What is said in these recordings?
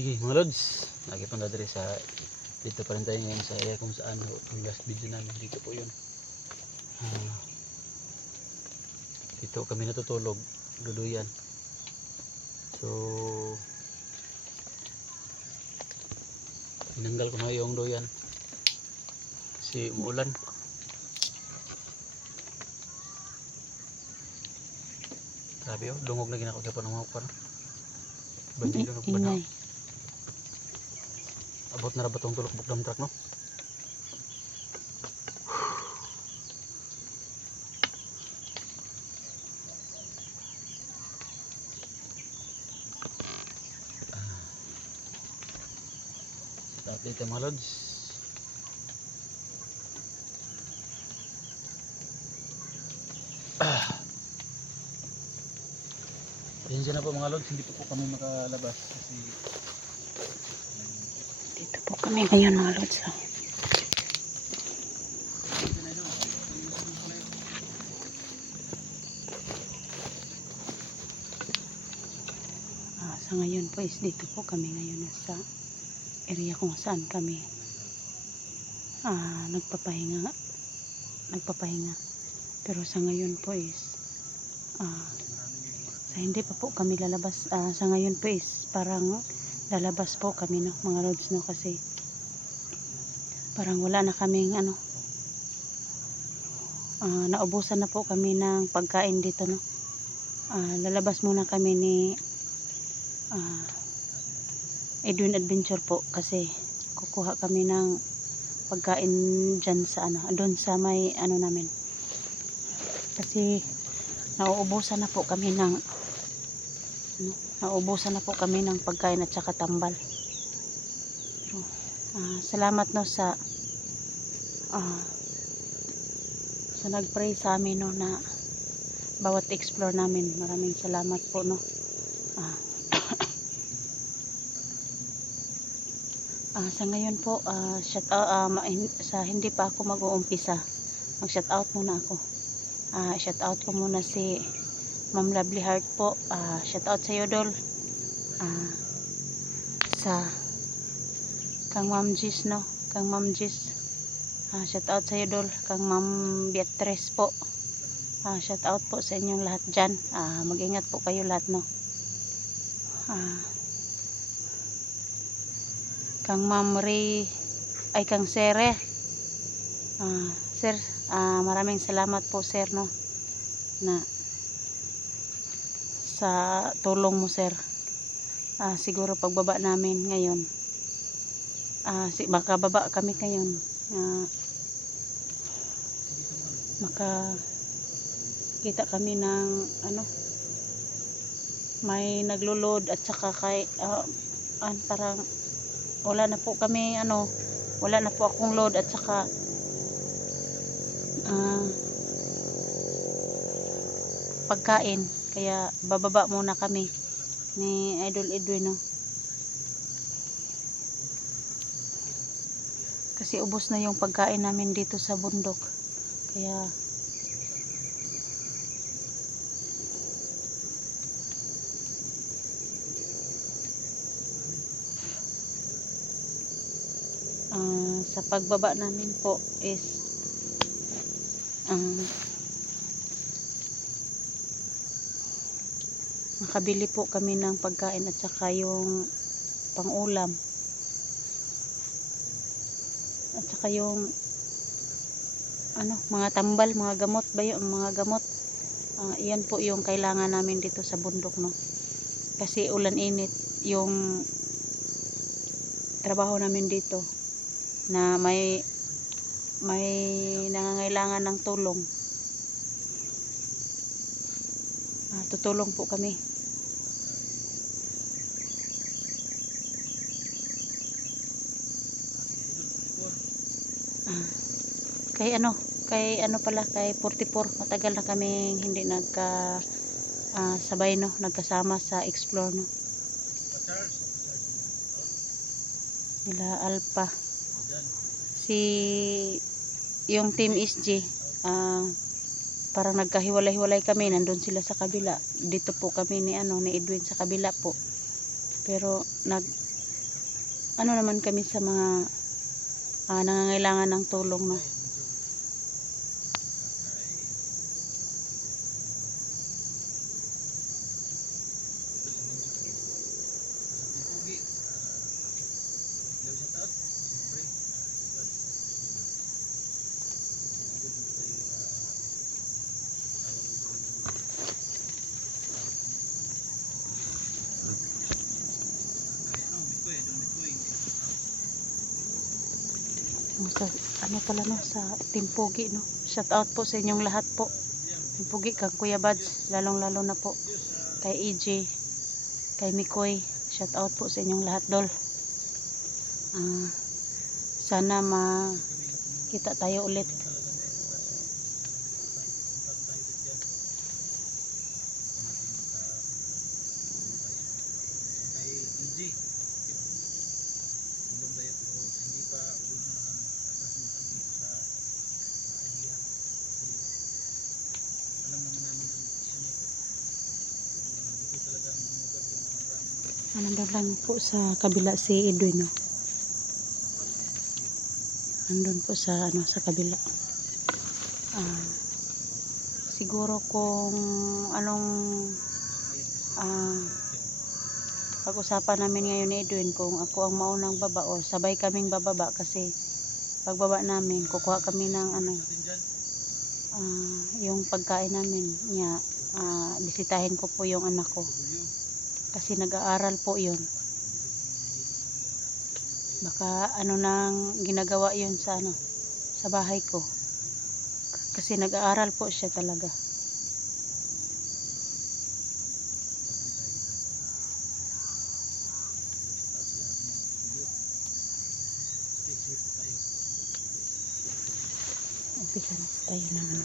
mga lods, lagi pang dadari sa dito pa rin tayo ngayon sa area kung saan yung last video namin dito po yun. Ah, dito kami natutulog, duduyan. So, tinanggal ko na yung duyan. Kasi umuulan. Grabe oh, dungog na ginako sa panungok pa. Bandido na banaw. Abot na rabat ang tulok bukdam truck no? Sa update mga lods. Pasensya na po mga lods, hindi po po kami makalabas kasi Dito kami ngayon mga lods. oh. Ah, sa ngayon po is dito po kami ngayon sa area kung saan kami ah, nagpapahinga nagpapahinga pero sa ngayon po is ah, sa hindi pa po kami lalabas ah, sa ngayon po is parang lalabas po kami no mga roads no kasi parang wala na kaming ano ah, naubusan na po kami ng pagkain dito no? Ah, lalabas muna kami ni ah, Edwin Adventure po kasi kukuha kami ng pagkain dyan sa ano doon sa may ano namin. Kasi nauubusan na po kami ng ano, nauubusan na po kami ng pagkain at saka tambal. Ah, salamat no sa ah, sa nagpray sa amin no na bawat explore namin. Maraming salamat po no. Ah, ah, sa ngayon po ah, shout out, ah, sa hindi pa ako mag-uumpisa mag shout out muna ako. Ah, shout out ko muna si Ma'am Lovely Heart po. Ah, shout out sa iyo Dol. Ah, sa kang Ma'am Jis no kang Ma'am Jis ah, shout out sa iyo Dol. Kang Ma'am Beatrice po. Ah, shout out po sa inyong lahat dyan. Ah, mag-ingat po kayo lahat no? Ah, kang Ma'am Ray ay kang Sere. Ah, sir ah, maraming salamat po sir no? Na sa tulong mo sir. Ah, siguro pagbaba namin ngayon. Ah, si, makababa kami ngayon. Ah, maka kita kami ng ano may naglo-load at saka kay ah, an, parang wala na po kami ano wala na po akong load at saka ah, pagkain. Kaya bababa muna kami ni Idol Edwin kasi ubos na yung pagkain namin dito sa bundok kaya ah, sa pagbaba namin po is ah, makabili po kami ng pagkain at saka yung pangulam. At saka yung ano mga tambal mga gamot ba yun? Mga gamot. Ah, iyan po yung kailangan namin dito sa bundok no? Kasi ulan init yung trabaho namin dito na may may nangangailangan ng tulong. Ah, tutulong po kami. Ah, kay ano kay ano pala kay 44 matagal na kaming hindi nagka ah, sabay no? Nagkasama sa explore no? Nila Alpha. Si yung team SG ah, parang nagkahiwalay-hiwalay kami. Nandun sila sa kabila. Dito po kami ni ano ni Edwin sa kabila po. Pero nag ano naman kami sa mga ah, nangangailangan ng tulong no. Oh, sa ano pala no sa Timpogi no. Shout out po sa inyong lahat po. Timpogi kang Kuya Bads, lalong lalo na po kay EJ, kay Mikoy. Shout out po sa inyong lahat dol. Ah, sana makita tayo ulit. Nandun lang po sa kabila si Edwin no. Nandun po sa ano sa kabila. Ah, siguro kung anong ah pag-usapan namin ngayon ni Edwin kung ako ang maunang baba o sabay kaming bababa kasi pagbaba namin kukuha kami ng ano ah, yung pagkain namin niya ah, bisitahin ko po yung anak ko kasi nag-aaral po yun. Baka ano nang ginagawa yun sa ano sa bahay ko. Kasi nag-aaral po siya talaga umpisa na po tayo ng ano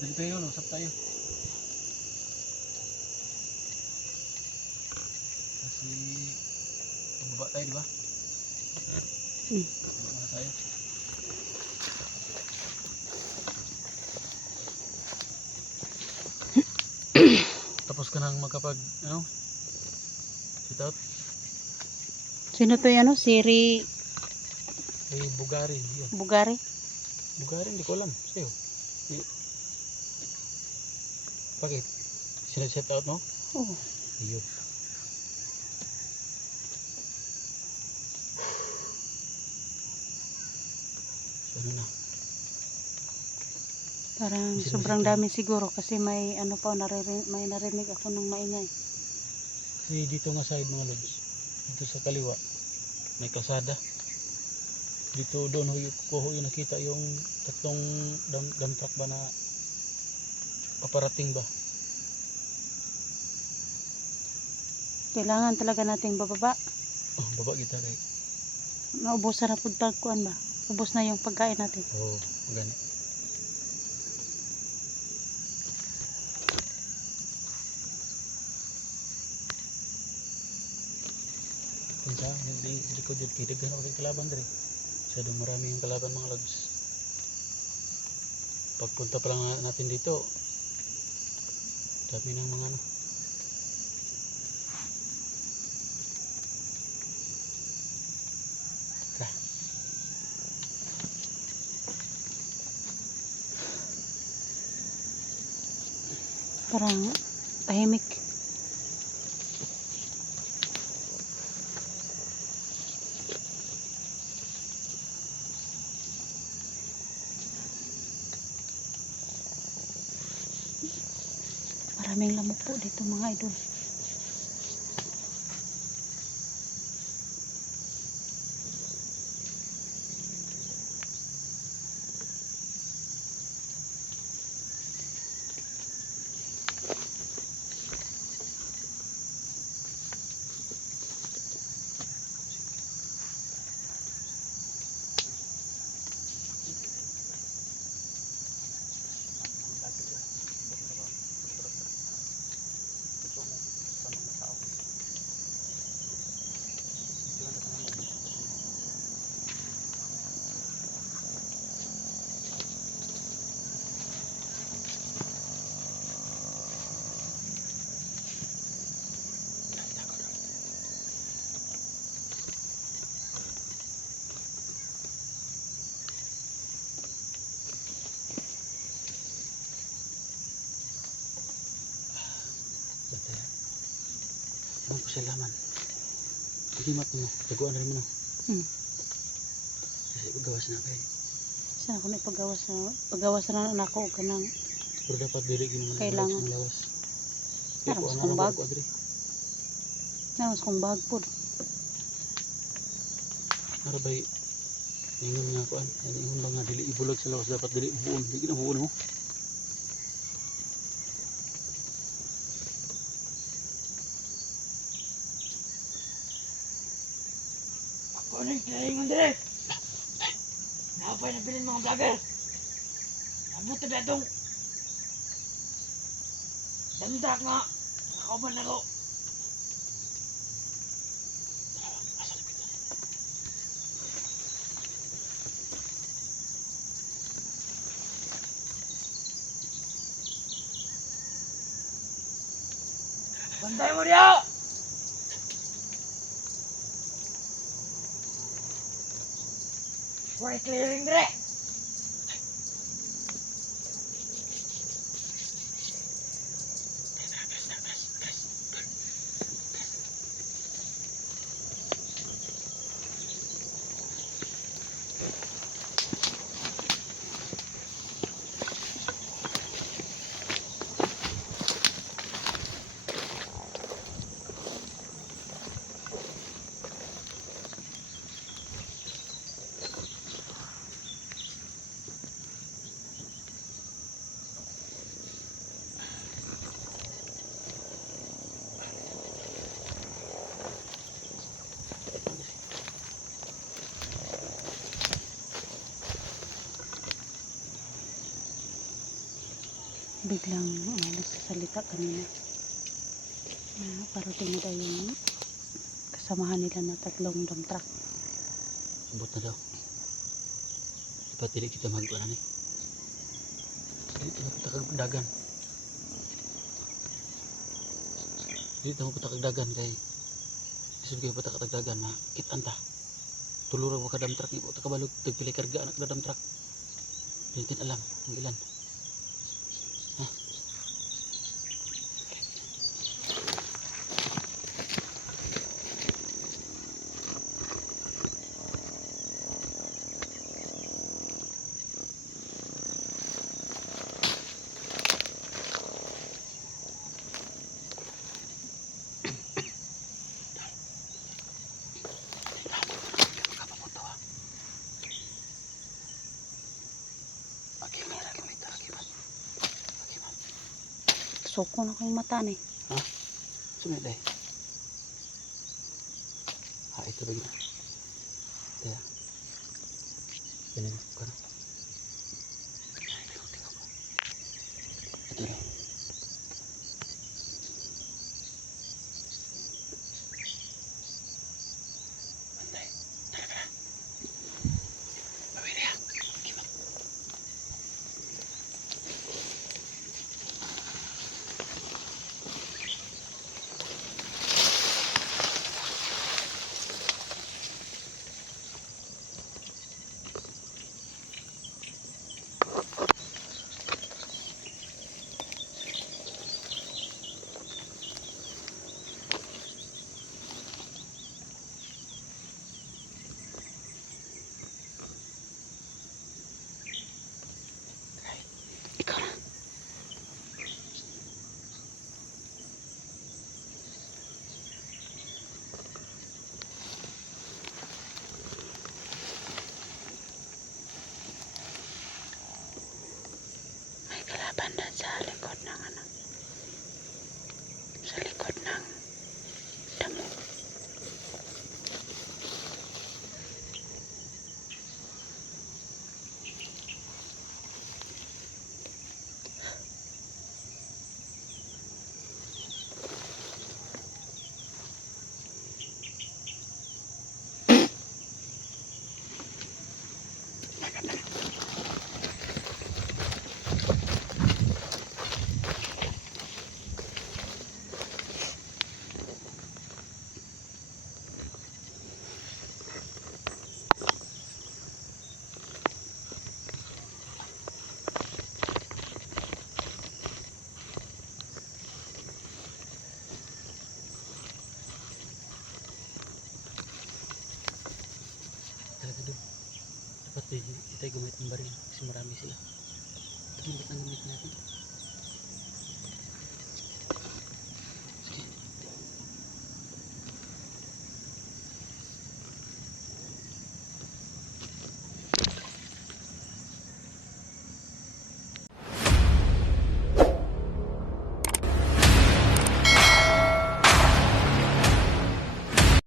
Dali tayo? Usap tayo. Kasi, baba tayo, di ba? Hmm. Baba tayo. Tapos ka nang magkapag, ano? Sit out? sino to yan ano Siri Kay Bugari, yun. Bugari Bugari, hindi ko alam. Sa'yo. Bakit? Sinaset out mo? oh Ayun. Ano na? Parang Sino sobrang dami siguro kasi may ano pa naririnig, may narinig ako ng maingay. Kasi dito nga side mga lods. Dito sa kaliwa. May kasada. Dito doon ko ho yung nakita yung tatlong dam, dump truck ba na paparating ba? Kailangan talaga nating bababa. Oh, baba kita kay. Naubusan na po tagkuan ba? Ubos na yung pagkain natin. Oo, oh, gani. Kinsa, hindi hindi ko jud kay daghan ako kay kalaban diri. Masyadong marami yung kalaban mga lods. Pagpunta pa lang natin dito, dami ng mga ano. Parang tahimik. Maraming lamok po dito mga idol. Hindi mat mo. Taguan rin mo no. Hmm. Kasi paggawas na kay. Saan ako may pagawas na pagawas na na ako ka ng Pero dapat dili ginawa ng Kailangan. ng lawas. Tara, Kaya mas kung kung ano bag. ko adri. namas kong bag po. Narabay. Ingon nga ko an. Ay ingon ba nga dili ibulag sa lawas dapat dili buon. Dili na buon mo. Ako na yung kinalingon dire. Nakapay na bilin mga vlogger. Nabuto na itong dandak nga. Nakauban na kita. Bantay mo diya! Why clearing dire? Biglang uh, nagsasalita kanina. Uh, parating na daw yung kasamahan nila na tatlong dump truck. Abot na daw. Dapat dili kita magkuan ni. Dili kita kita kag dagan. Dili ta mo kita kag dagan kay isip kay pata kag dagan ma kitan ta. Tulurag ka dam truck ibo ta kabalog tagpili karga anak na dam truck. Kin alam ang ilan. Ha? Makapapunta wa. Okay, man, lagi mo ito, lagi man. Lagi man. Soko na ko yung mata ni. Sumit deh. Ha, ito lagi na. Kaya. Ganun, kano. Tingnan, ito, ito ay gumit ng baril kasi marami sila. Ito gumit ang gumit natin.